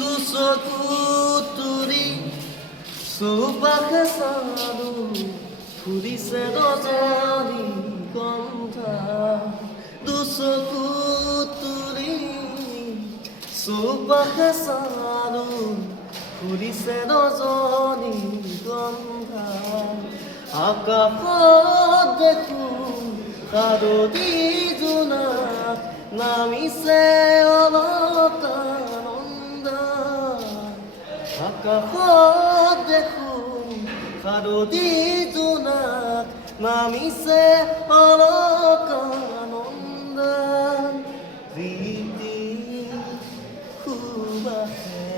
দুচকুতুৰি চৌপাশে চালো ফুলিছে ৰজনী গন্ধা দুচকুতুৰি চৌপাশে চালো ফুলিছে ৰজনী গন্ধা আকাশত দেখো হালধি জোনাক নামিছে অলকানন্দা আকাশত দেখো হালধি জোনাক নামিছে অলকানন্দা প্ৰীতি সুবাসে